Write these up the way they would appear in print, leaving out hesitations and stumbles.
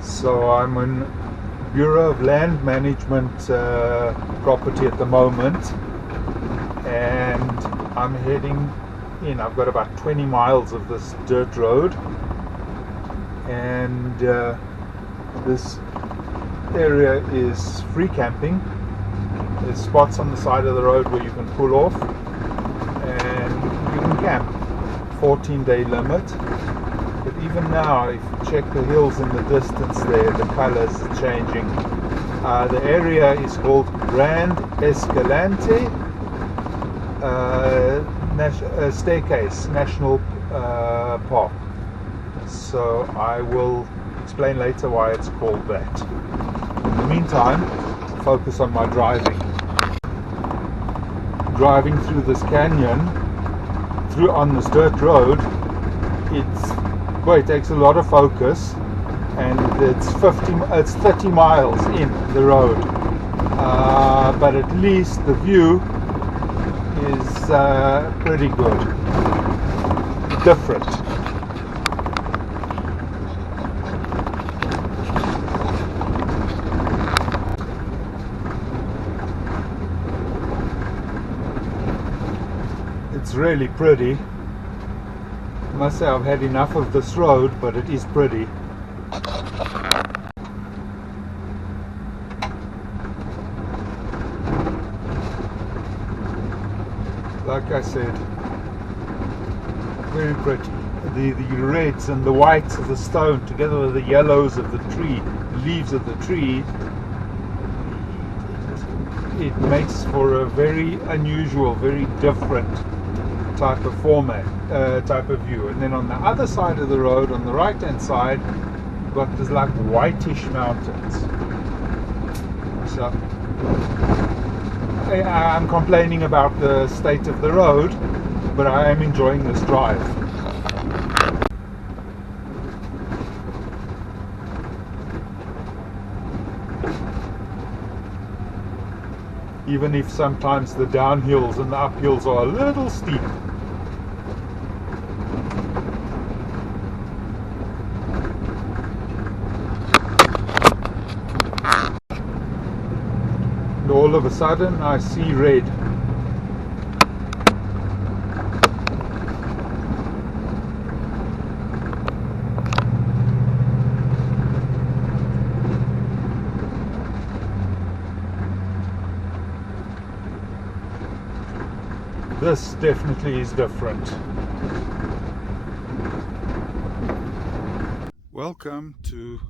So I'm in Bureau of Land Management property at the moment, and I'm heading in. I've got about 20 miles of this dirt road, and this area is free camping. There's spots on the side of the road where you can pull off and you can camp. 14-day limit. But even now, if you check the hills in the distance there, the colors are changing. The area is called Grand Escalante Staircase National Park. So I will explain later why it's called that. In the meantime, focus on my driving. Driving through this canyon, on this dirt road, it takes a lot of focus, and it's 30 miles in the road, but at least the view is pretty good, different. It's really pretty. I must say I've had enough of this road, but it is pretty. Like I said, very pretty. The reds and the whites of the stone together with the yellows of the tree, the leaves of the tree, it makes for a very unusual, very different type of format, type of view. And then on the other side of the road, on the right hand side, you've got this like whitish mountains. So I'm complaining about the state of the road, but I am enjoying this drive. Even if sometimes the downhills and the uphills are a little steep. And all of a sudden I see red. This definitely is different. Welcome to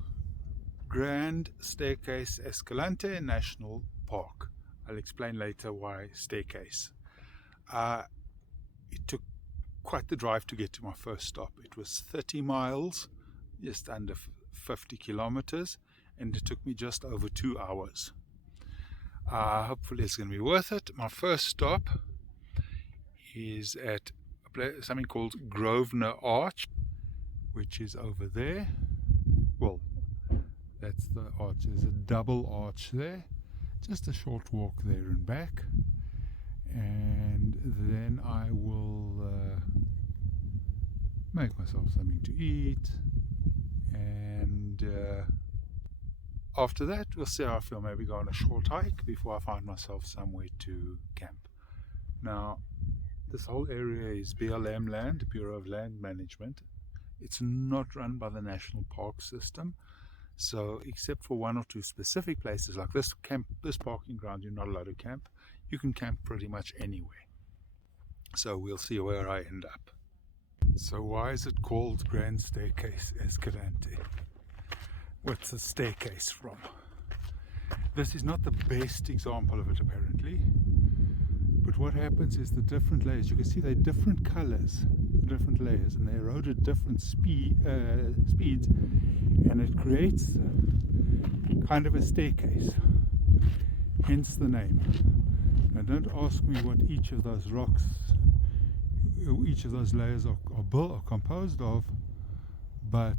Grand Staircase Escalante National Park. I'll explain later why staircase. It took quite the drive to get to my first stop. It was 30 miles, just under 50 kilometers, and it took me just over 2 hours. Hopefully it's going to be worth it. My first stop is at something called Grosvenor Arch, which is over there. Well, that's the arch. There's a double arch there, just a short walk there and back, and then I will make myself something to eat, and after that we'll see how I feel. Maybe go on a short hike before I find myself somewhere to camp. Now, this whole area is BLM land, Bureau of Land Management. It's not run by the National Park System. So except for one or two specific places like this parking ground, you're not allowed to camp. You can camp pretty much anywhere. So we'll see where I end up. So why is it called Grand Staircase Escalante? What's the staircase from? This is not the best example of it apparently. But what happens is the different layers, you can see they're different colors, different layers, and they erode at different speeds, and it creates kind of a staircase, hence the name. Now don't ask me what each of those rocks, each of those layers are composed of, but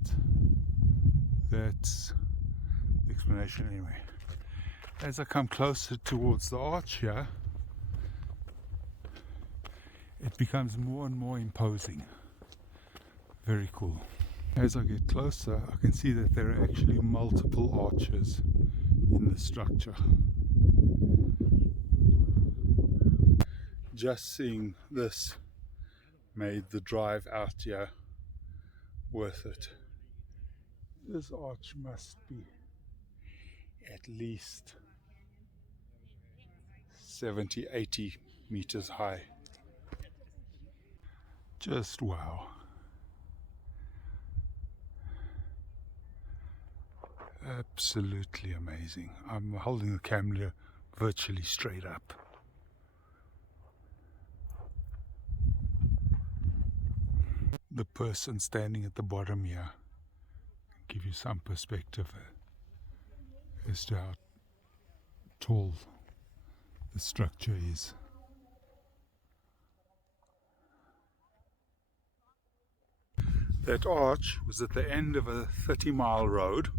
that's the explanation anyway. As I come closer towards the arch here, it becomes more and more imposing. Very cool. As I get closer, I can see that there are actually multiple arches in the structure. Just seeing this made the drive out here worth it. This arch must be at least 70-80 meters high. Just wow. Absolutely amazing. I'm holding the camera virtually straight up. The person standing at the bottom here can give you some perspective as to how tall the structure is. That arch was at the end of a 30-mile road.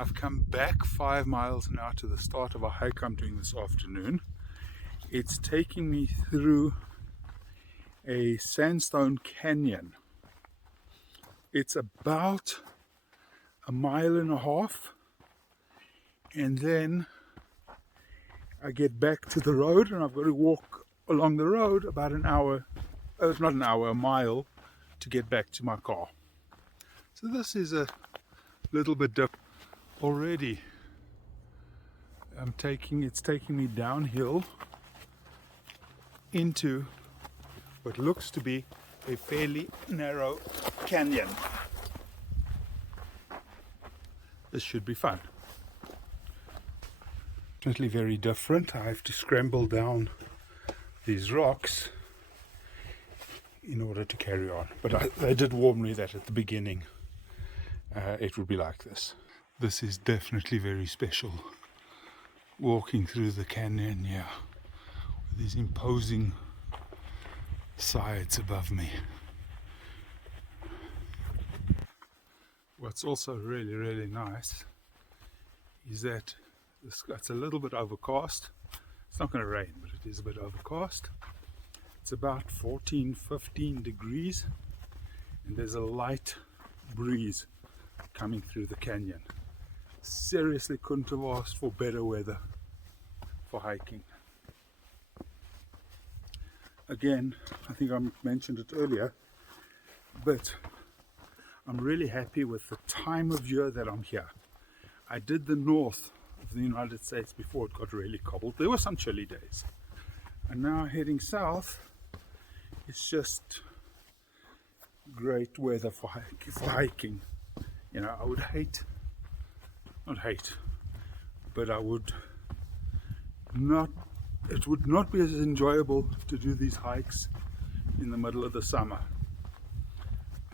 I've come back 5 miles now to the start of a hike I'm doing this afternoon. It's taking me through a sandstone canyon. It's about 1.5 miles, and then I get back to the road and I've got to walk along the road about an hour, not an hour, a mile, to get back to my car. So this is a little bit different. Already it's taking me downhill into what looks to be a fairly narrow canyon. This should be fun. Definitely very different. I have to scramble down these rocks in order to carry on. But they did warn me that at the beginning it would be like this. This is definitely very special. Walking through the canyon here with these imposing sides above me. What's also really, really nice is that it's a little bit overcast. It's not going to rain, but it is a bit overcast. It's about 14-15 degrees, and there's a light breeze coming through the canyon. Seriously couldn't have asked for better weather for hiking. Again, I think I mentioned it earlier, but I'm really happy with the time of year that I'm here. I did the north of the United States before it got really cold. There were some chilly days. And now heading south, it's just great weather for hiking. You know, I would it would not be as enjoyable to do these hikes in the middle of the summer.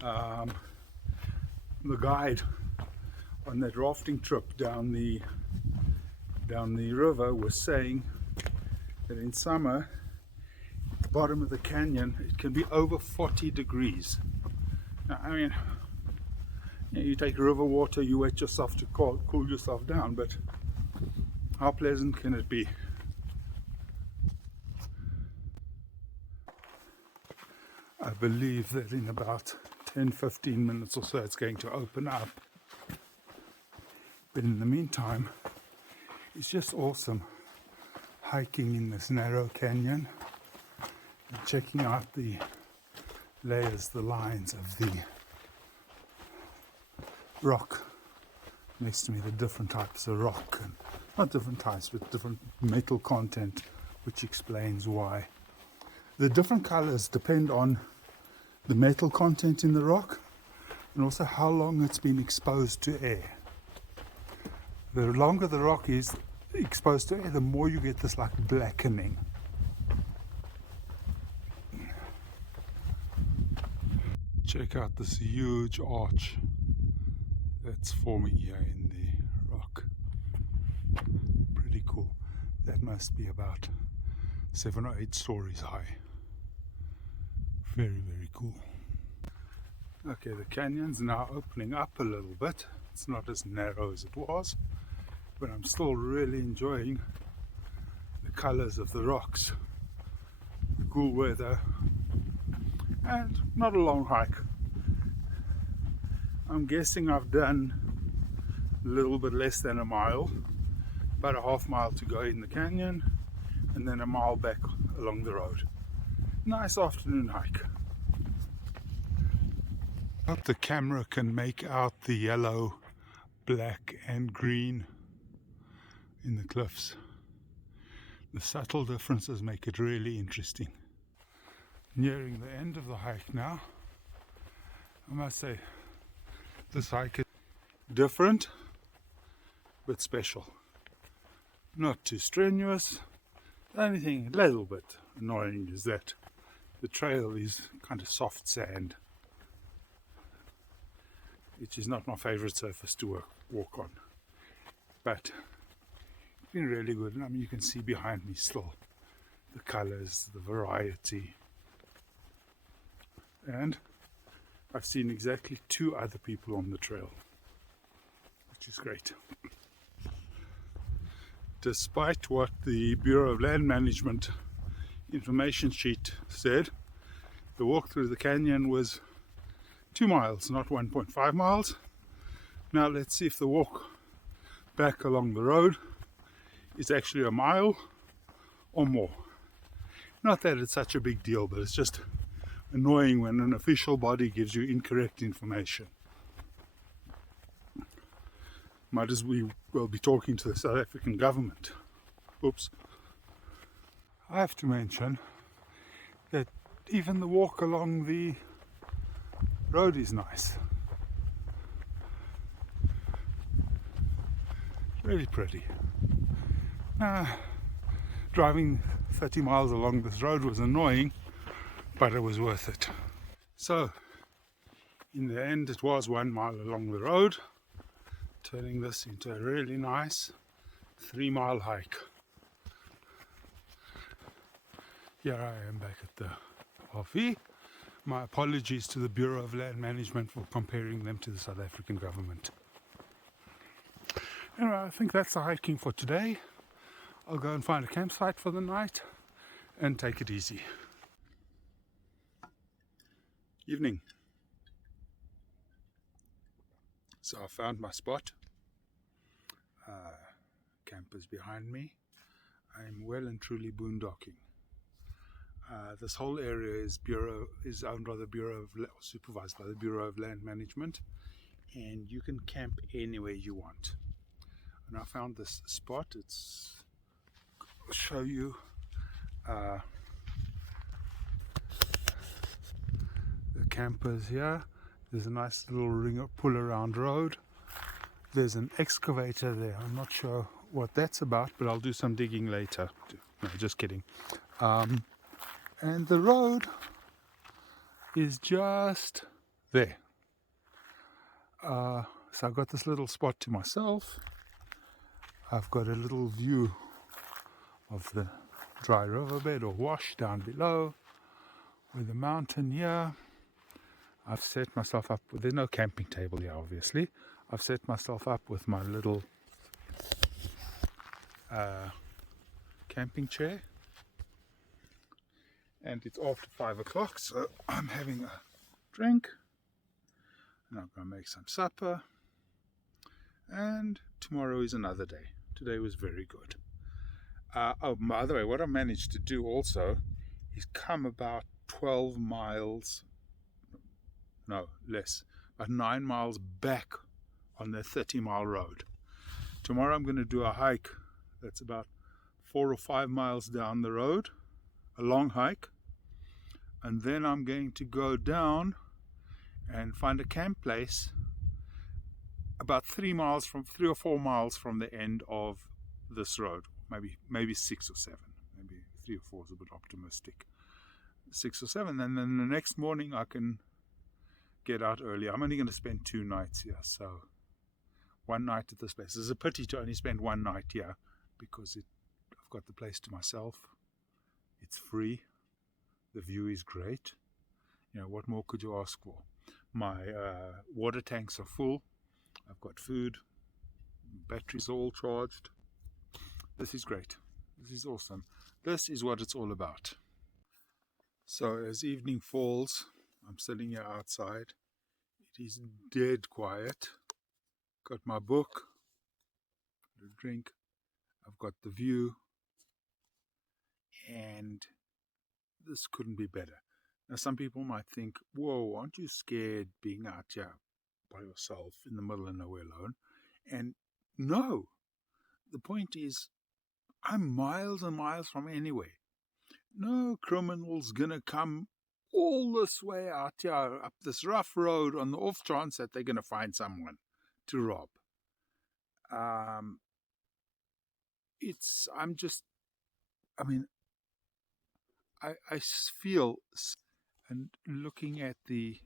The guide on that rafting trip down the river was saying that in summer at the bottom of the canyon it can be over 40 degrees. Now, I mean, you take river water, you wet yourself to cool yourself down, but how pleasant can it be? I believe that in about 10-15 minutes or so it's going to open up. But in the meantime, it's just awesome hiking in this narrow canyon and checking out the layers, the lines of the rock next to me, the different types of rock, and not different types, but different metal content, which explains why. The different colors depend on the metal content in the rock and also how long it's been exposed to air. The longer the rock is exposed to air, the more you get this like blackening. Check out this huge arch that's forming here in the rock. Pretty cool. That must be about 7 or 8 stories high. Very, very cool. Okay, the canyon's now opening up a little bit. It's not as narrow as it was, but I'm still really enjoying the colors of the rocks, the cool weather, and not a long hike. I'm guessing I've done a little bit less than a mile, about a half mile to go in the canyon, and then a mile back along the road. Nice afternoon hike. But the camera can make out the yellow, black and green in the cliffs. The subtle differences make it really interesting. Nearing the end of the hike now. I must say, this hike is different but special. Not too strenuous. The only thing a little bit annoying is that the trail is kind of soft sand, which is not my favorite surface to walk on. But it's been really good. I mean, you can see behind me still the colors, the variety. And I've seen exactly 2 other people on the trail, which is great. Despite what the Bureau of Land Management information sheet said, the walk through the canyon was 2 miles, not 1.5 miles. Now let's see if the walk back along the road is actually a mile or more. Not that it's such a big deal, but it's just annoying when an official body gives you incorrect information. Might as well be talking to the South African government. Oops. I have to mention that even the walk along the road is nice. Really pretty. Driving 30 miles along this road was annoying, but it was worth it. So, in the end, it was 1 mile along the road, turning this into a really nice 3-mile hike. Here I am back at the RV. My apologies to the Bureau of Land Management for comparing them to the South African government. Anyway, I think that's the hiking for today. I'll go and find a campsite for the night and take it easy. Evening. So I found my spot. Campers behind me. I'm well and truly boondocking. This whole area is owned by the supervised by the Bureau of Land Management, and you can camp anywhere you want. And I found this spot. I'll show you the campers here. There's a nice little pull around road. There's an excavator there. I'm not sure what that's about, but I'll do some digging later. No, just kidding. And the road is just there. So I've got this little spot to myself. I've got a little view of the dry riverbed or wash down below with the mountain here. I've set myself up with, there's no camping table here obviously. I've set myself up with my little camping chair. And it's after 5 o'clock, so I'm having a drink. And I'm going to make some supper. And tomorrow is another day. Today was very good. Oh, by the way, what I managed to do also is come about 12 miles, no, less, about 9 miles back on the 30-mile road. Tomorrow I'm going to do a hike that's about 4 or 5 miles down the road, a long hike. And then I'm going to go down and find a camp place about 3 or 4 miles from the end of this road. Maybe 6 or 7. Maybe 3 or 4 is a bit optimistic. 6 or 7, and then the next morning I can get out early. I'm only going to spend 2 nights here, so 1 night at this place. It's a pity to only spend 1 night here because I've got the place to myself. It's free. The view is great. You know, what more could you ask for? My water tanks are full. I've got food. Batteries all charged. This is great. This is awesome. This is what it's all about. So as evening falls, I'm sitting here outside. It is dead quiet. Got my book, got a drink, I've got the view, and this couldn't be better. Now, some people might think, whoa, aren't you scared being out here by yourself in the middle of nowhere alone? And no, the point is, I'm miles and miles from anywhere. No criminal's gonna come all this way out here, up this rough road, on the off chance that they're gonna find someone to rob. I feel, and looking at the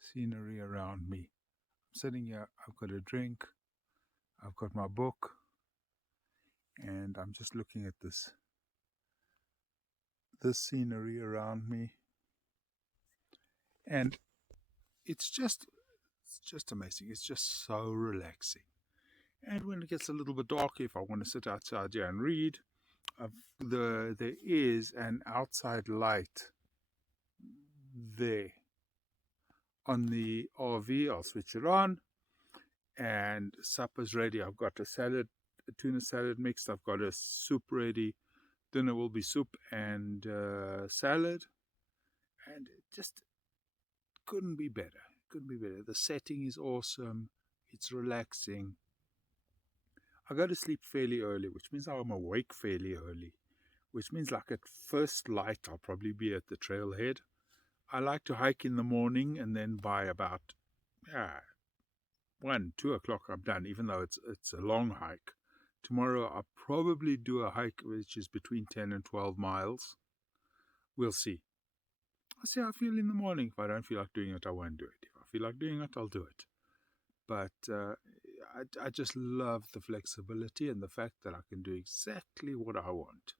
scenery around me, I'm sitting here, I've got a drink, I've got my book, and I'm just looking at this scenery around me, and it's just amazing. It's just so relaxing. And when it gets a little bit darker, if I want to sit outside here and read, there is an outside light there on the RV. I'll switch it on, and supper's ready. I've got a tuna salad mixed. I've got a soup ready. Dinner will be soup and salad, and it just couldn't be better. The setting is awesome. It's relaxing. I go to sleep fairly early, which means I'm awake fairly early, which means like at first light I'll probably be at the trailhead. I like to hike in the morning, and then by about 1, 2 o'clock I'm done, even though it's a long hike. Tomorrow I'll probably do a hike which is between 10 and 12 miles. We'll see. I'll see how I feel in the morning. If I don't feel like doing it, I won't do it. If I feel like doing it, I'll do it. But I just love the flexibility and the fact that I can do exactly what I want.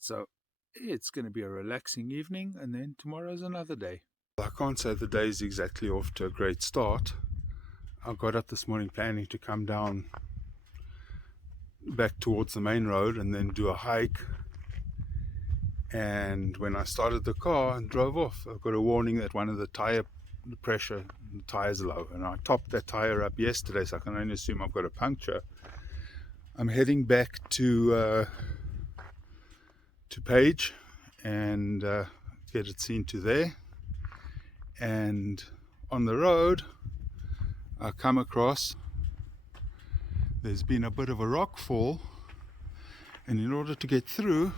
So it's going to be a relaxing evening, and then tomorrow's another day. I can't say the day's exactly off to a great start. I got up this morning planning to come down back towards the main road and then do a hike. And when I started the car and drove off, I got a warning that one of the pressure in the tire's low. And I topped that tire up yesterday, so I can only assume I've got a puncture. I'm heading back to Page and get it seen to there. And on the road, I come across, there's been a bit of a rock fall, and in order to get through,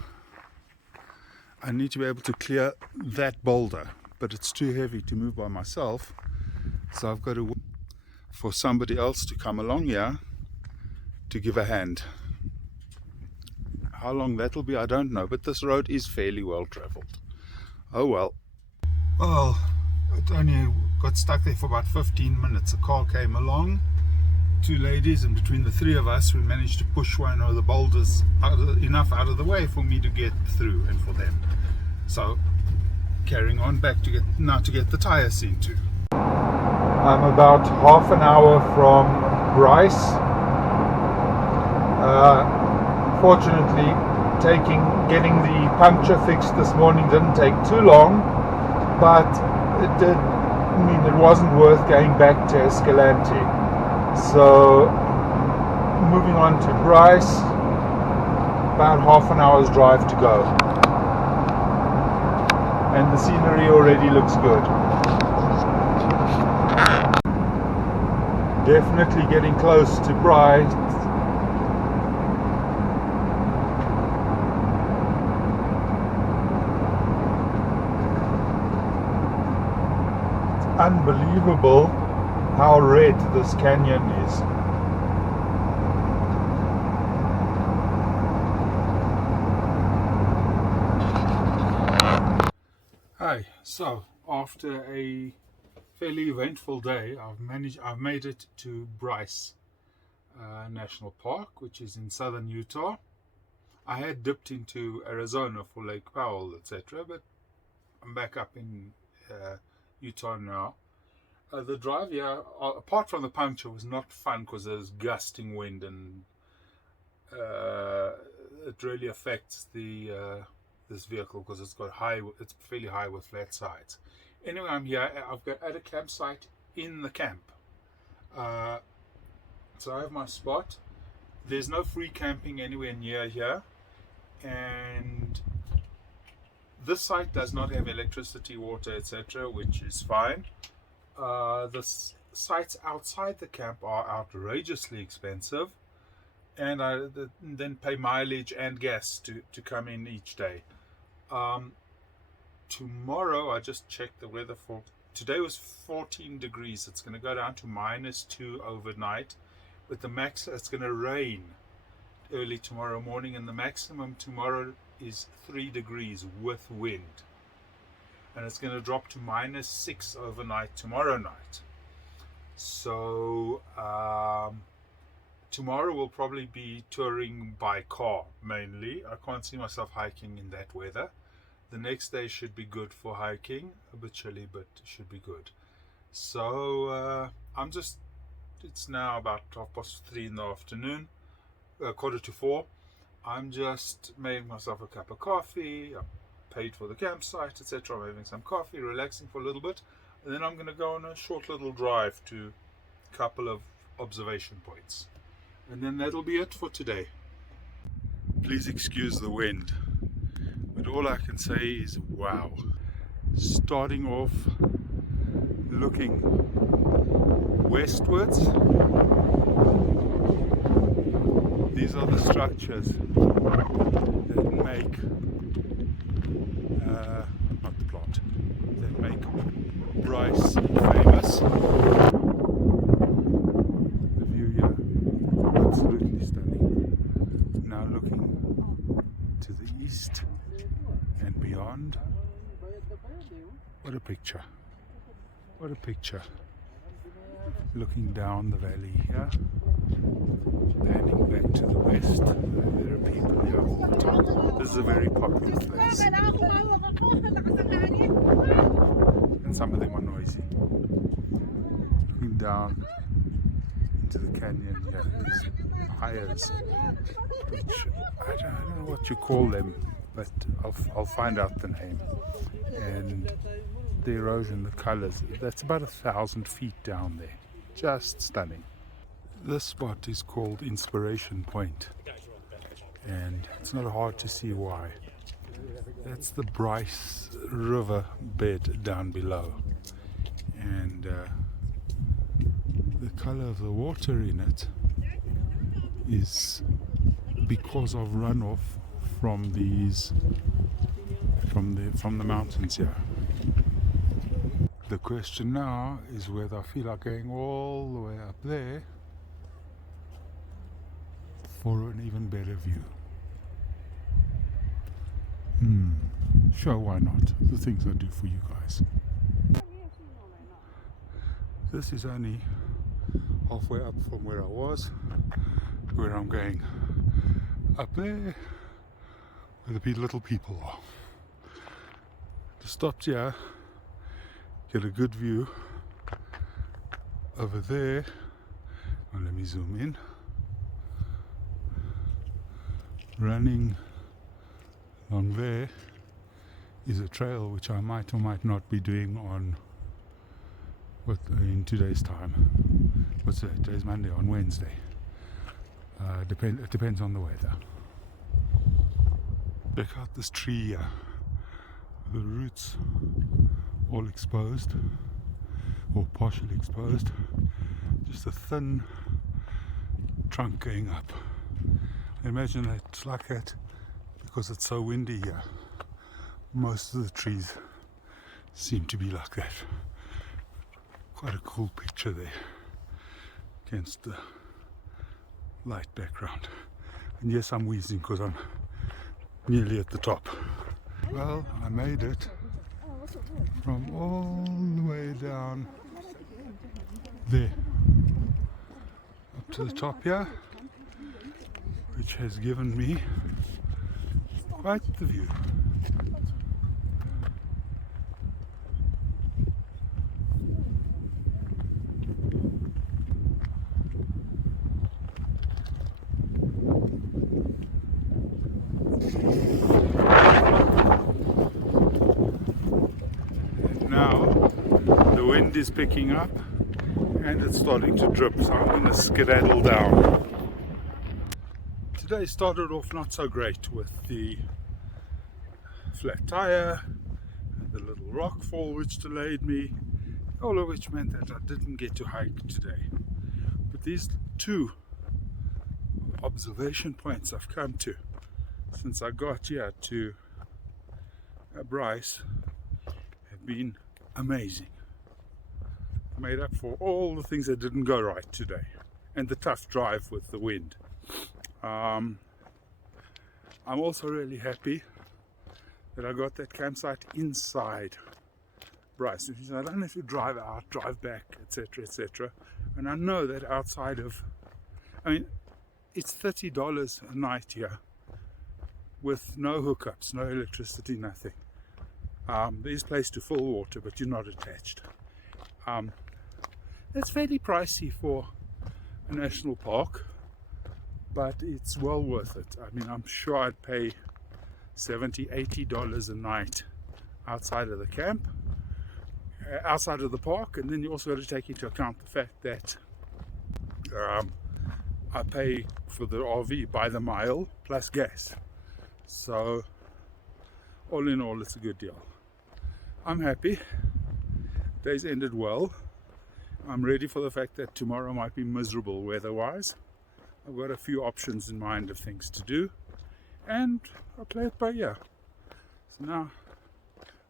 I need to be able to clear that boulder, but it's too heavy to move by myself, so I've got to wait for somebody else to come along here to give a hand. How long that'll be, I don't know, but this road is fairly well traveled. Oh well. Well, it only got stuck there for about 15 minutes. A car came along, 2 ladies, and between the 3 of us we managed to push one of the boulders enough out of the way for me to get through, and for them. So carrying on back to get the tire seen to. I'm about half an hour from Bryce. Fortunately, getting the puncture fixed this morning didn't take too long, but it did mean it wasn't worth going back to Escalante. So moving on to Bryce, about half an hour's drive to go, and the scenery already looks good. Definitely getting close to Bryce. It's unbelievable how red this canyon is. Hi, so after a fairly eventful day, I've made it to Bryce National Park, which is in southern Utah. I had dipped into Arizona for Lake Powell, etc., but I'm back up in Utah now. The drive here, apart from the puncture, was not fun because there's gusting wind, and it really affects this vehicle because it's fairly high with flat sides. Anyway, I'm here. I've got at a campsite in the camp. So I have my spot. There's no free camping anywhere near here, and this site does not have electricity, water, etc., which is fine. The sites outside the camp are outrageously expensive, and I then pay mileage and gas to come in each day. Tomorrow, I just checked the weather for today was 14 degrees. It's going to go down to -2 overnight. With the max, it's going to rain early tomorrow morning, and the maximum tomorrow is 3 degrees with wind, and it's going to drop to -6 overnight tomorrow night. So tomorrow we'll probably be touring by car mainly. I can't see myself hiking in that weather. The next day should be good for hiking, a bit chilly, but should be good. So it's now about 3:30 in the afternoon, 3:45. I'm just making myself a cup of coffee. I paid for the campsite, etc. I'm having some coffee, relaxing for a little bit, and then I'm going to go on a short little drive to a couple of observation points, and then that'll be it for today. Please excuse the wind, but all I can say is wow. Starting off looking westwards, these are the structures that make not the plant, that make Bryce famous. The view here, absolutely stunning. Now looking to the east and beyond, what a picture, what a picture. Looking down the valley here, panning back to the west, there are people here all the time. This is a very popular place, and some of them are noisy. Looking down into the canyon here, these pyres, which I don't know what you call them, but I'll find out the name. And the erosion, the colors, that's about 1,000 feet down there. Just stunning. This spot is called Inspiration Point, and it's not hard to see why. That's the Bryce River bed down below, and the color of the water in it is because of runoff from the mountains here. The question now is whether I feel like going all the way up there for an even better view. Sure, why not? The things I do for you guys. This is only halfway up from where I was, where I'm going up there where the little people are. Just stopped here, get a good view over there. Oh, let me zoom in. Running along there is a trail which I might or might not be doing on in today's time. What's that? Today's Monday, on Wednesday. It depends on the weather. Check out this tree here. The roots all exposed, or partially exposed. Just a thin trunk going up. I imagine it's like that because it's so windy here. Most of the trees seem to be like that. Quite a cool picture there against the light background. And yes, I'm wheezing because I'm nearly at the top. Well, I made it from all the way down there up to the top here, which has given me quite the view. Now wind is picking up and it's starting to drip, so I'm going to skedaddle down. Today started off not so great with the flat tire and the little rock fall which delayed me, all of which meant that I didn't get to hike today. But these two observation points I've come to since I got here to Bryce have been amazing. Made up for all the things that didn't go right today and the tough drive with the wind. I'm also really happy that I got that campsite inside Bryce, which means I don't have to drive out, drive back, etc., etc. And I know that outside of, it's $30 a night here with no hookups, no electricity, nothing. There's a place to fill water, but you're not attached. It's fairly pricey for a national park, but it's well worth it. I'm sure I'd pay $70, $80 a night outside of the camp, outside of the park, and then you also got to take into account the fact that I pay for the RV by the mile plus gas. So all in all, it's a good deal. I'm happy. Day's ended well. I'm ready for the fact that tomorrow might be miserable weather-wise. I've got a few options in mind of things to do, and I'll play it by ear. So now,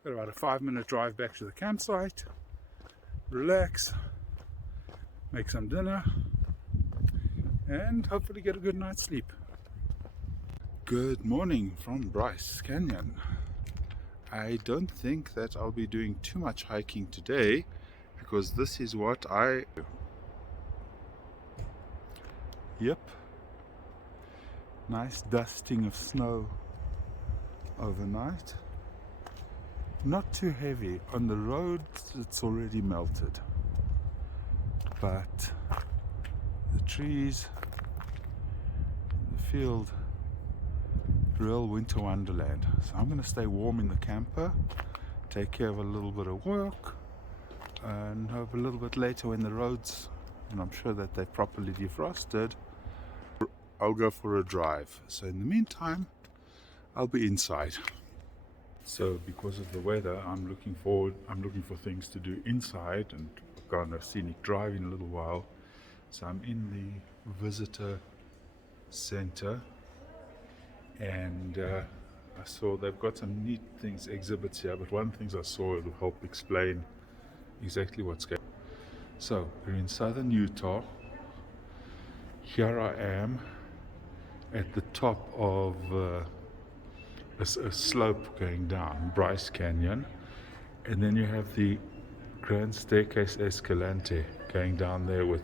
got about a 5-minute drive back to the campsite, relax, make some dinner, and hopefully get a good night's sleep. Good morning from Bryce Canyon. I don't think that I'll be doing too much hiking today, because this is what I do. Yep, nice dusting of snow overnight. Not too heavy. On the roads it's already melted, but the trees, the field, real winter wonderland. So I'm going to stay warm in the camper, take care of a little bit of work, and hope a little bit later when the roads, and I'm sure that they're properly defrosted, I'll go for a drive. So in the meantime, I'll be inside. So because of the weather, I'm looking for things to do inside, and I've got a scenic drive in a little while. So I'm in the visitor center, and I saw they've got some neat things, exhibits here, but one of the things I saw will help explain exactly what's going on. So we're in southern Utah. Here I am at the top of a slope going down Bryce Canyon, and then you have the grand staircase Escalante going down there with,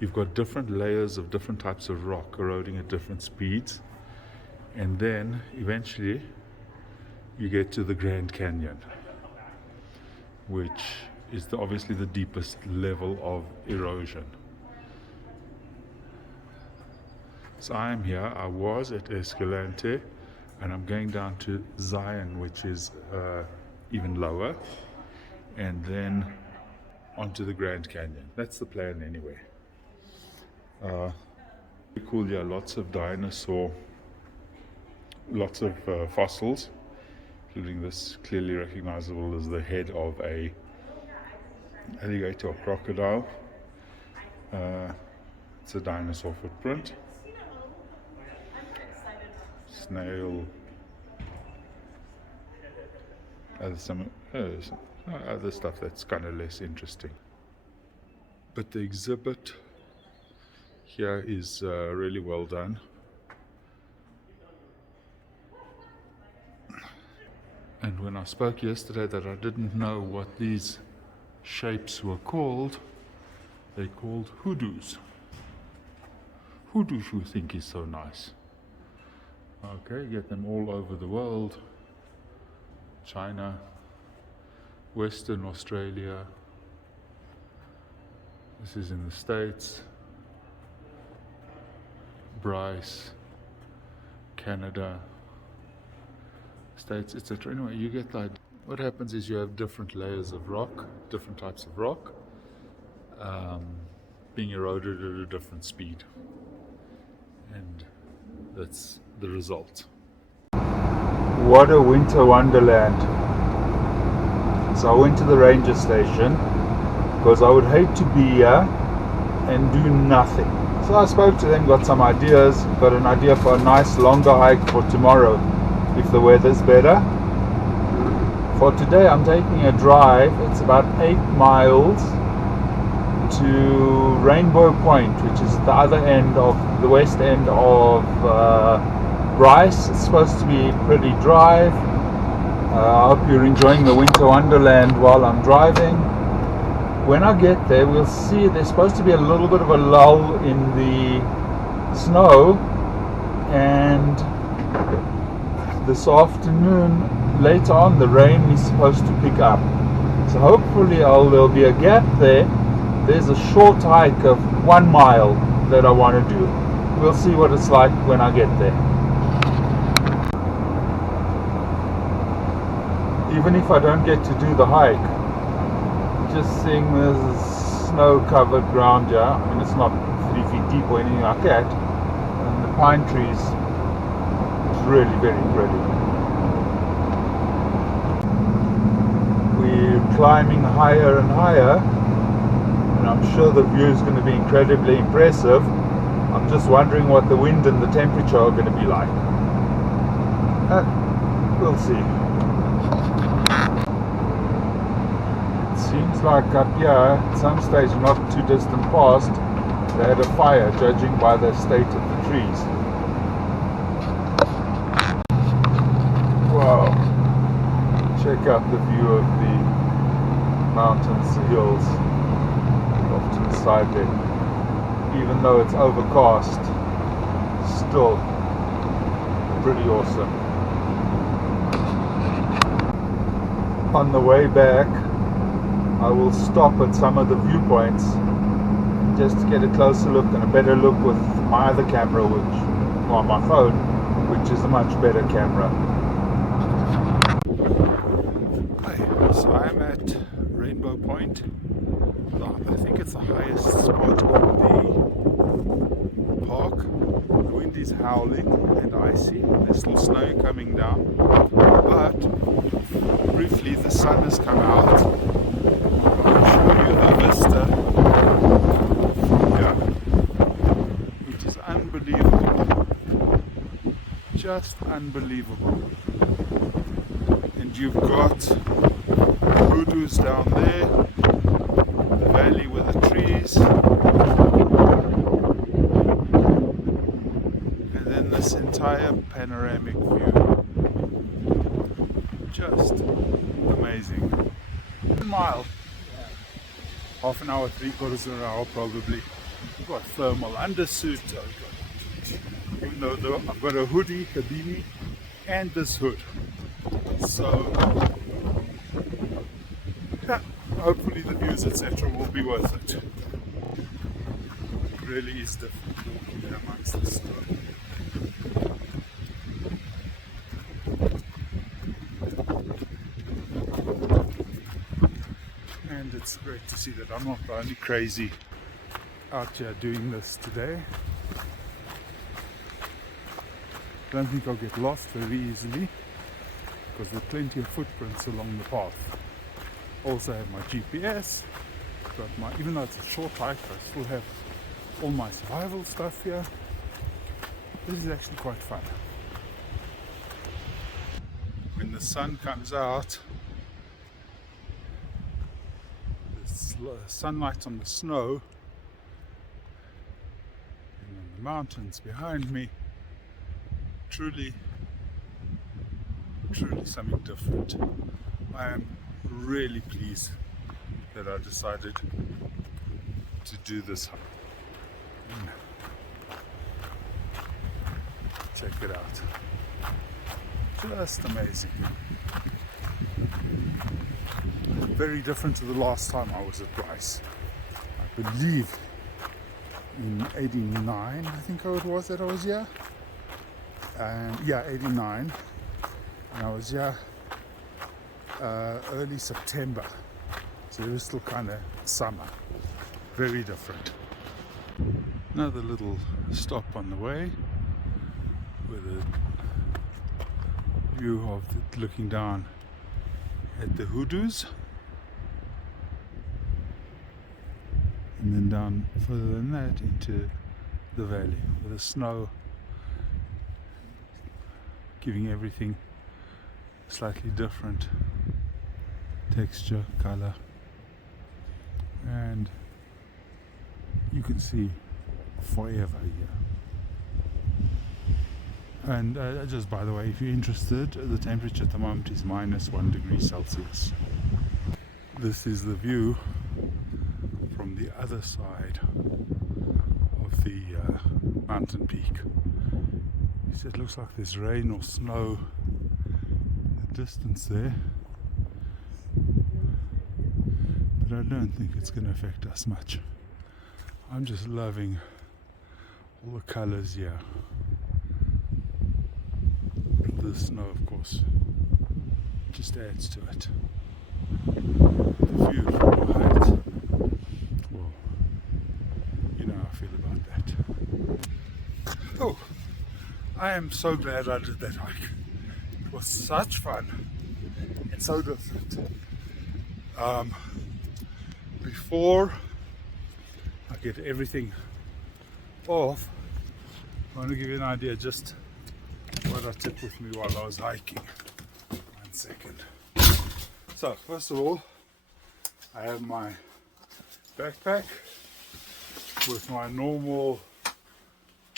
you've got different layers of different types of rock eroding at different speeds, and then eventually you get to the Grand Canyon, which is obviously the deepest level of erosion. So I am here. I was at Escalante, and I'm going down to Zion, which is even lower, and then onto the Grand Canyon. That's the plan anyway. Pretty cool here. Lots of dinosaur, lots of fossils, including this clearly recognizable as the head of a alligator or crocodile. It's a dinosaur footprint. Snail. Other stuff that's kind of less interesting. But the exhibit here is really well done. And when I spoke yesterday that I didn't know what these shapes were called, they're called hoodoos. Hoodoos, you think, is so nice. Okay, get them all over the world. China, Western Australia. This is in the States. Bryce, Canada, States, etc. Anyway, you get like what happens is you have different layers of rock, different types of rock, being eroded at a different speed, and that's the result. What a winter wonderland. So I went to the ranger station because I would hate to be here and do nothing. So I spoke to them, got some ideas, got an idea for a nice longer hike for tomorrow if the weather's better. For today I'm taking a drive. It's about 8 miles to Rainbow Point, which is the other end of the west end of Bryce. It's supposed to be pretty dry. I hope you're enjoying the winter wonderland while I'm driving. When I get there, we'll see there's supposed to be a little bit of a lull in the snow, and this afternoon, later on, the rain is supposed to pick up. So hopefully there'll be a gap there. There's a short hike of 1 mile that I want to do. We'll see what it's like when I get there. Even if I don't get to do the hike, just seeing this snow-covered ground here, I mean it's not 3 feet deep or anything like that, and the pine trees, it's really very pretty. We're climbing higher and higher, and I'm sure the view is going to be incredibly impressive. I'm just wondering what the wind and the temperature are going to be like. We'll see. Seems like up here, at some stage not too distant past, they had a fire, judging by the state of the trees. Wow! Check out the view of the mountains, the hills off to the side there. Even though it's overcast, still pretty awesome. On the way back, I will stop at some of the viewpoints just to get a closer look and a better look with my other camera, my phone, which is a much better camera. Hi, so I'm at Rainbow Point. I think it's the highest spot of the park. The wind is howling and icy. There's still snow coming down, but briefly the sun has come out. The vista from here, which is unbelievable, just unbelievable. And you've got Hoodoos down there, the valley with the trees, and then this entire panoramic view, just amazing. 1 mile. Half an hour, 3/4 of an hour probably. I've got thermal undersuit, even though I've got a hoodie, a beanie, and this hood. So yeah, hopefully the views etc. will be worth it. It really is different walking here amongst the snow. And it's great to see that I'm not the only crazy out here doing this today. Don't think I'll get lost very easily because there are plenty of footprints along the path. Also have my GPS, got even though it's a short hike, I still have all my survival stuff here. This is actually quite fun. When the sun comes out, sunlight on the snow and on the mountains behind me, truly something different. I am really pleased that I decided to do this. Check it out, just amazing. Very different to the last time I was at Bryce. I believe in 89, I think it was that I was here. And yeah, 89. And I was here early September, so it was still kind of summer. Very different. Another little stop on the way with a view of it looking down at the Hoodoos, and then down further than that into the valley with the snow giving everything slightly different texture, color, and you can see forever here. And just by the way, if you're interested, the temperature at the moment is -1 degree Celsius. This is the view from the other side of the mountain peak. So it looks like there's rain or snow in the distance there, but I don't think it's going to affect us much. I'm just loving all the colors here. The snow, of course, just adds to it. The view from the height, well, you know how I feel about that. Oh, I am so glad I did that hike. It was such fun and so different. Before I get everything off, I want to give you an idea just what I took with me while I was hiking. 1 second. So first of all, I have my backpack with my normal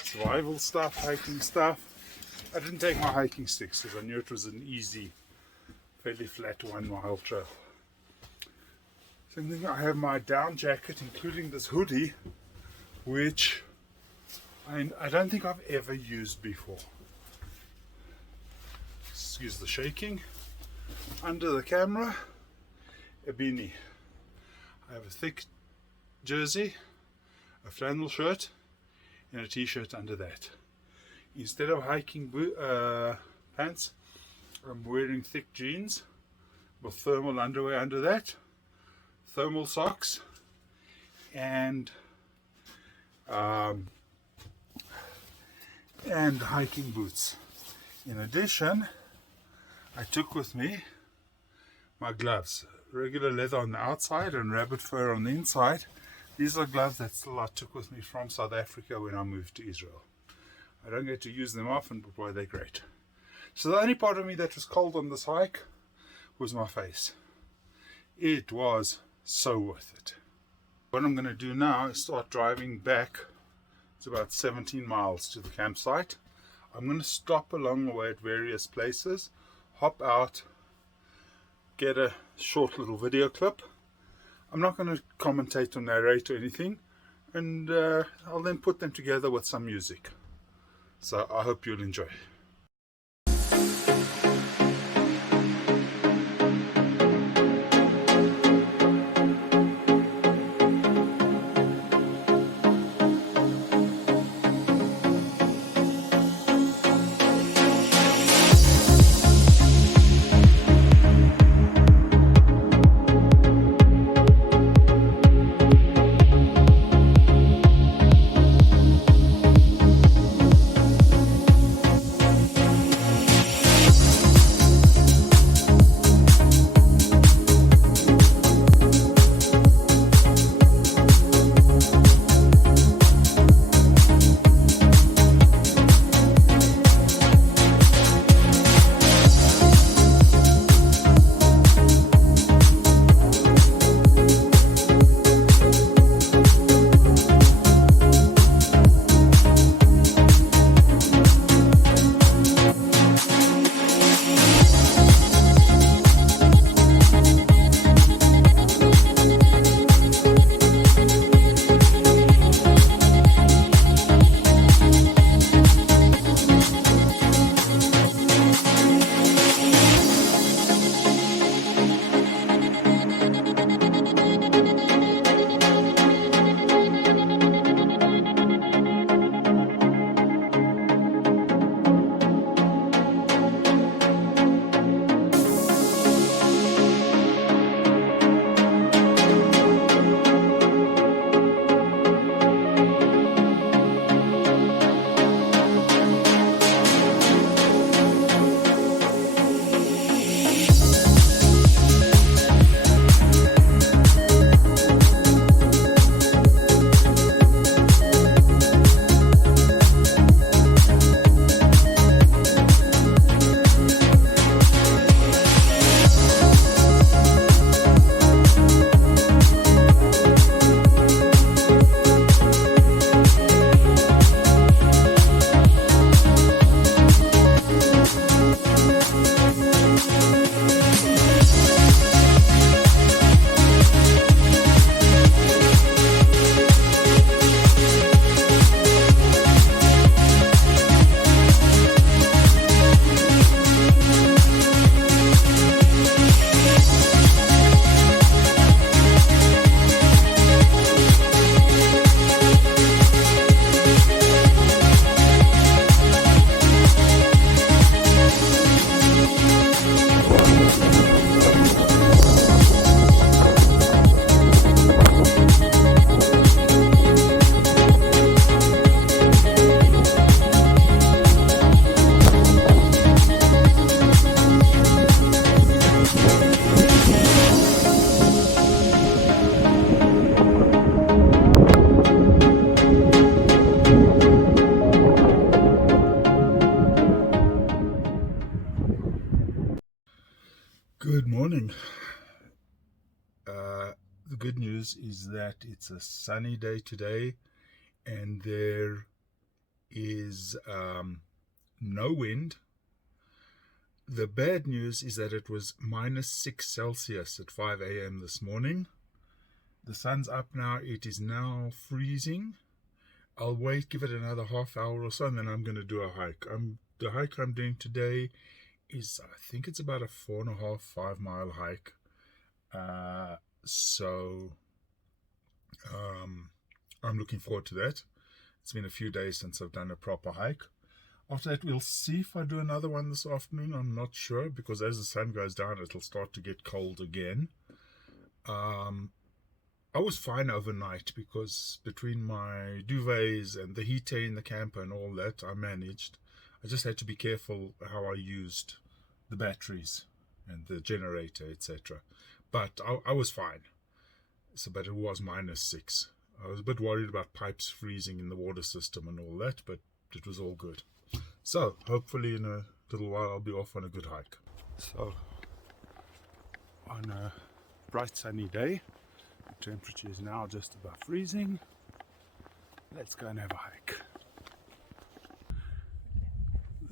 survival stuff, hiking stuff. I didn't take my hiking sticks because I knew it was an easy, fairly flat 1 mile trail. Same thing, I have my down jacket, including this hoodie, which I don't think I've ever used before. Excuse the shaking. Under the camera, a beanie. I have a thick jersey, a flannel shirt, and a t-shirt under that. Instead of hiking pants, I'm wearing thick jeans with thermal underwear under that, thermal socks, and hiking boots. In addition, I took with me my gloves, regular leather on the outside and rabbit fur on the inside. These are gloves that still I took with me from South Africa when I moved to Israel. I don't get to use them often, but boy, they're great. So the only part of me that was cold on this hike was my face. It was so worth it. What I'm going to do now is start driving back. It's about 17 miles to the campsite. I'm going to stop along the way at various places, hop out, get a short little video clip. I'm not going to commentate or narrate or anything, and I'll then put them together with some music. So I hope you'll enjoy. good news is that it's a sunny day today and there is no wind. The bad news is that it was -6 Celsius at 5 a.m. this morning. The sun's up now. It is now freezing. I'll wait, give it another half hour or so, and then I'm going to do a hike. The hike I'm doing today is, I think it's about a 4.5-5 mile hike. So I'm looking forward to that. It's been a few days since I've done a proper hike. After that, we'll see if I do another one this afternoon. I'm not sure, because as the sun goes down, it'll start to get cold again. I was fine overnight because between my duvets and the heater in the camper and all that, I managed. I just had to be careful how I used the batteries and the generator, etc. But I was fine. So, but it was -6. I was a bit worried about pipes freezing in the water system and all that, but it was all good. So, hopefully in a little while I'll be off on a good hike. So, on a bright sunny day, the temperature is now just above freezing. Let's go and have a hike.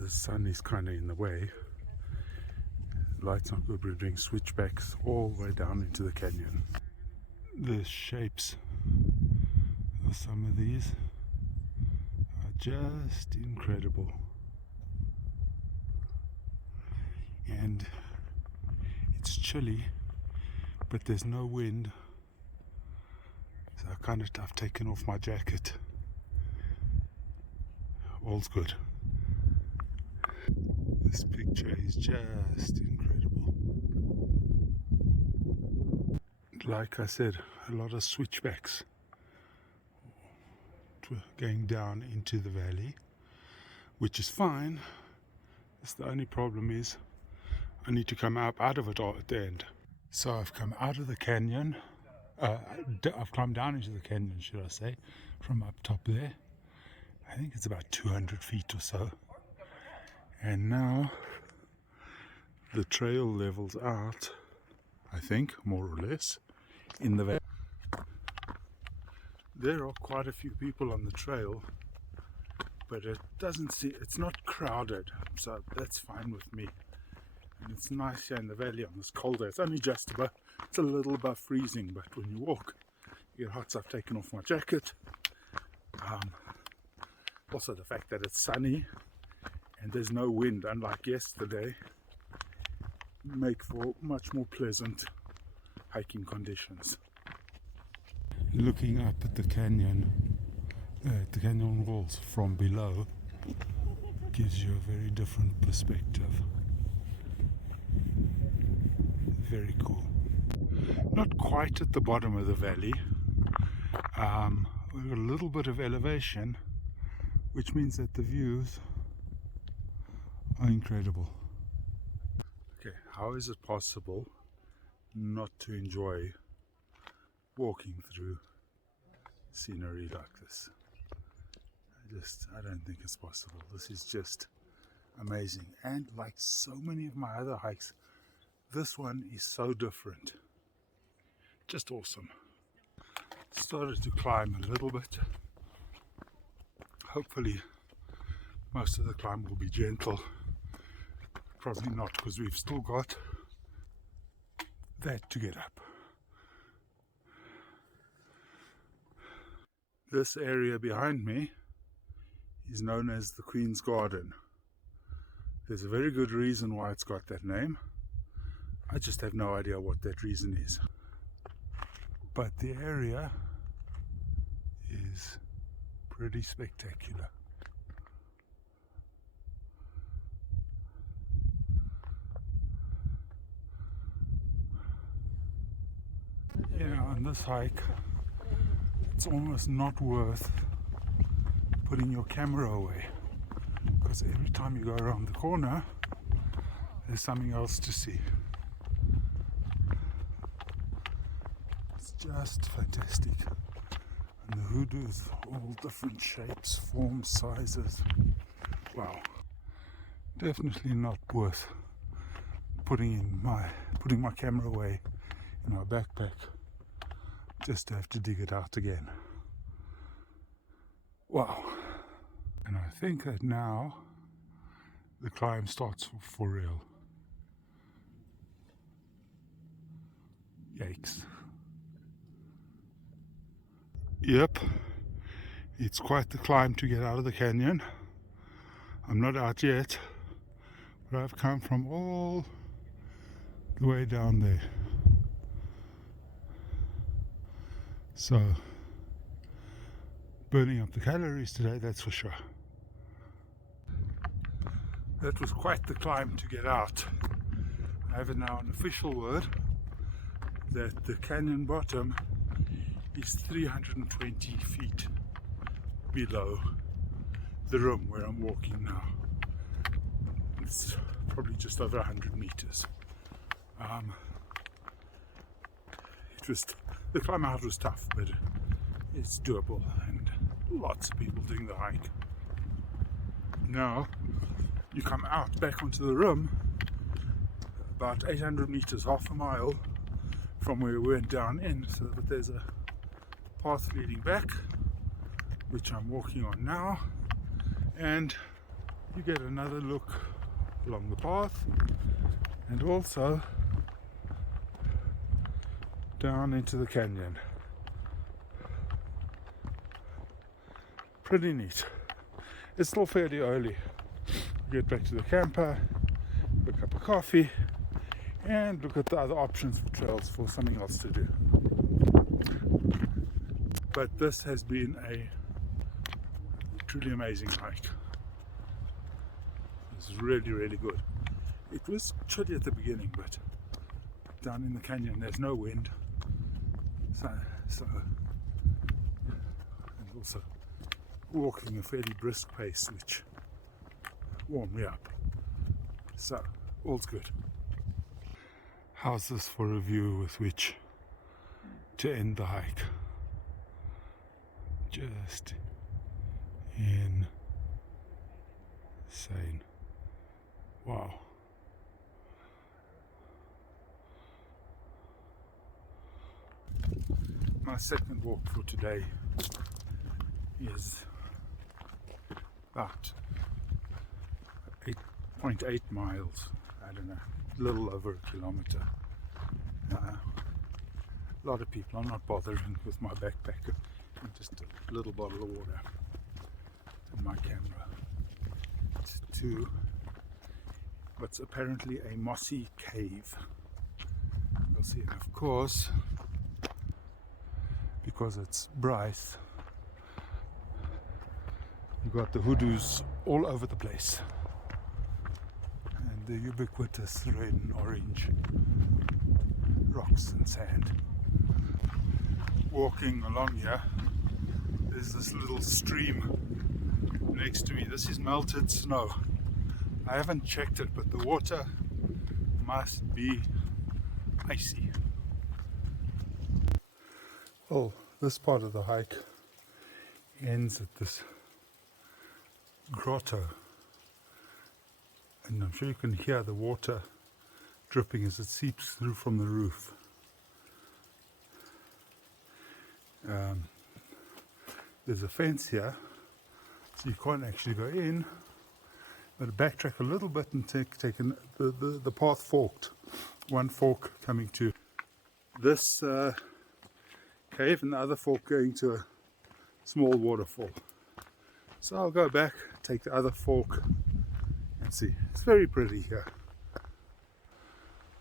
The sun is kind of in the way. Light's not good, we're doing switchbacks all the way down into the canyon. The shapes of some of these are just incredible. And it's chilly, but there's no wind. So I've taken off my jacket. All's good. This picture is just incredible. Like I said, a lot of switchbacks going down into the valley, which is fine. The only problem is I need to come out of it all at the end. So I've come out of the canyon. I've climbed down into the canyon, should I say, from up top there. I think it's about 200 feet or so. And now the trail levels out, I think, more or less, in the valley. There are quite a few people on the trail, but it's not crowded, so that's fine with me. And it's nice here in the valley on this cold day. It's only just it's a little above freezing, but when you walk, you get hot. So I've taken off my jacket. Also the fact that it's sunny and there's no wind, unlike yesterday, make for much more pleasant hiking conditions. Looking up at the canyon walls from below gives you a very different perspective. Very cool. Not quite at the bottom of the valley. We've got a little bit of elevation, which means that the views are incredible. Okay, how is it possible not to enjoy walking through scenery like this? I don't think it's possible. This is just amazing. And like so many of my other hikes, this one is so different. Just awesome. Started to climb a little bit. Hopefully most of the climb will be gentle. Probably not, because we've still got that to get up. This area behind me is known as the Queen's Garden. There's a very good reason why it's got that name. I just have no idea what that reason is. But the area is pretty spectacular. Yeah, on this hike, it's almost not worth putting your camera away, because every time you go around the corner, there's something else to see. It's just fantastic. And the hoodoos, all different shapes, forms, sizes. Wow. Definitely not worth putting my camera away in my backpack Just have to dig it out again. Wow. And I think that now the climb starts for real. Yikes. Yep, it's quite the climb to get out of the canyon. I'm not out yet, but I've come from all the way down there. So, burning up the calories today, that's for sure. That was quite the climb to get out. I have now an official word that the canyon bottom is 320 feet below the room where I'm walking now. It's probably just over 100 meters. The climb out was tough, but it's doable, and lots of people doing the hike. Now you come out back onto the rim about 800 meters, half a mile from where we went down in, so that there's a path leading back, which I'm walking on now, and you get another look along the path and also down into the canyon. Pretty neat. It's still fairly early. Get back to the camper, pick up a coffee, and look at the other options for trails for something else to do. But this has been a truly amazing hike. It's really, really good. It was chilly at the beginning, but down in the canyon there's no wind. So and also walking a fairly brisk pace, which warmed me up. So, all's good. How's this for a view with which to end the hike? Just insane. Wow. My second walk for today is about 8.8 miles. I don't know, a little over a kilometer. A lot of people. I'm not bothering with my backpack. Just a little bottle of water and my camera. It's to what's apparently a mossy cave. You'll see, and of course, because it's Bryce, you've got the hoodoos all over the place, and the ubiquitous red and orange rocks and sand. Walking along here, there's this little stream next to me. This is melted snow. I haven't checked it, but the water must be icy. Oh, this part of the hike ends at this grotto, and I'm sure you can hear the water dripping as it seeps through from the roof. There's a fence here, so you can't actually go in, but backtrack a little bit and take the path forked. One fork coming to this cave and the other fork going to a small waterfall. So I'll go back, take the other fork and see. It's very pretty here.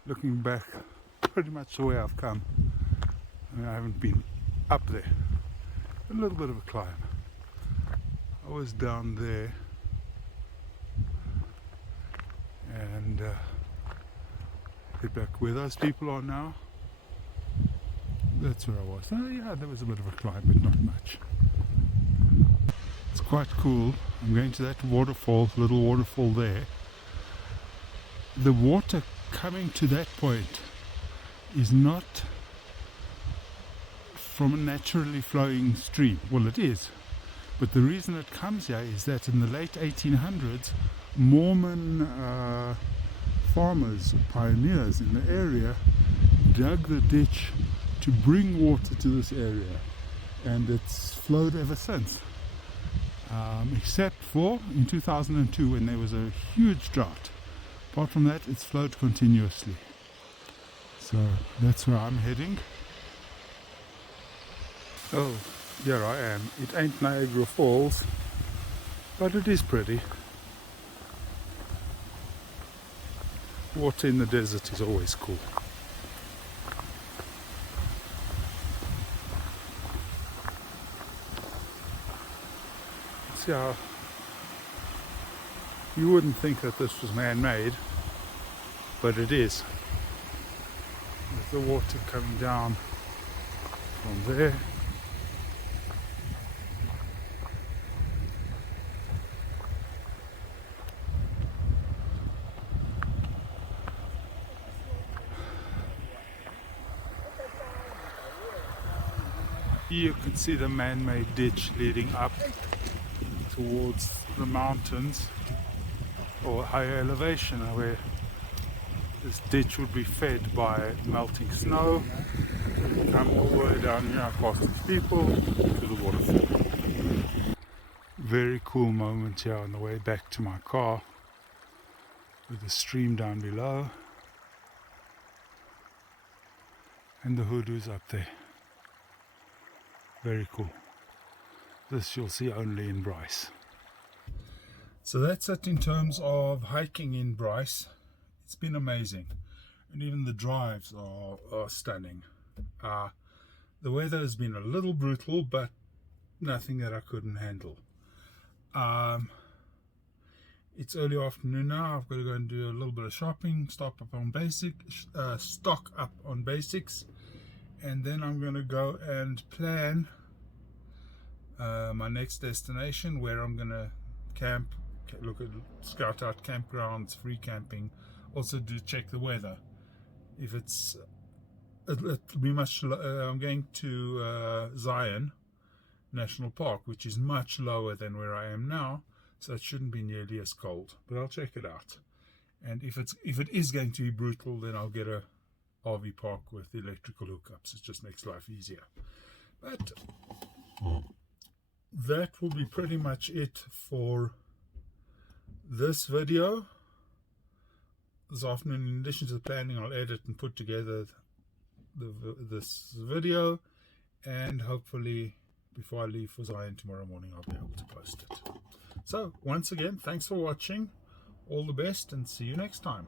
Looking back, pretty much the way I've come. I mean, I haven't been up there. A little bit of a climb. I was down there and head back where those people are now. That's where I was. Oh yeah, there was a bit of a climb, but not much. It's quite cool. I'm going to that waterfall, little waterfall there. The water coming to that point is not from a naturally flowing stream. Well, it is, but the reason it comes here is that in the late 1800s, Mormon pioneers in the area dug the ditch to bring water to this area, and it's flowed ever since, except for in 2002 when there was a huge drought. Apart from that, it's flowed continuously. So that's where I'm heading. Oh, here I am. It ain't Niagara Falls, but it is pretty. Water in the desert is always cool. See how you wouldn't think that this was man-made, but it is. With the water coming down from there. You can see the man-made ditch leading up towards the mountains or higher elevation, where this ditch would be fed by melting snow, come all the way down here past the people to the waterfall. Very cool moment here on the way back to my car with the stream down below and the Hoodoos up there. Very cool. This you'll see only in Bryce. So that's it in terms of hiking in Bryce. It's been amazing, and even the drives are stunning. The weather has been a little brutal, but nothing that I couldn't handle. It's early afternoon now. I've got to go and do a little bit of shopping, stock up on basics, and then I'm going to go and plan my next destination, where I'm going to camp, scout out campgrounds, free camping, also do check the weather. If it'll be much, I'm going to Zion National Park, which is much lower than where I am now, so it shouldn't be nearly as cold, but I'll check it out. And if it is going to be brutal, then I'll get a RV park with electrical hookups. It just makes life easier. But that will be pretty much it for this video. This afternoon, in addition to the planning, I'll edit and put together this video, and hopefully before I leave for Zion tomorrow morning, I'll be able to post it. So once again, thanks for watching. All the best, and see you next time.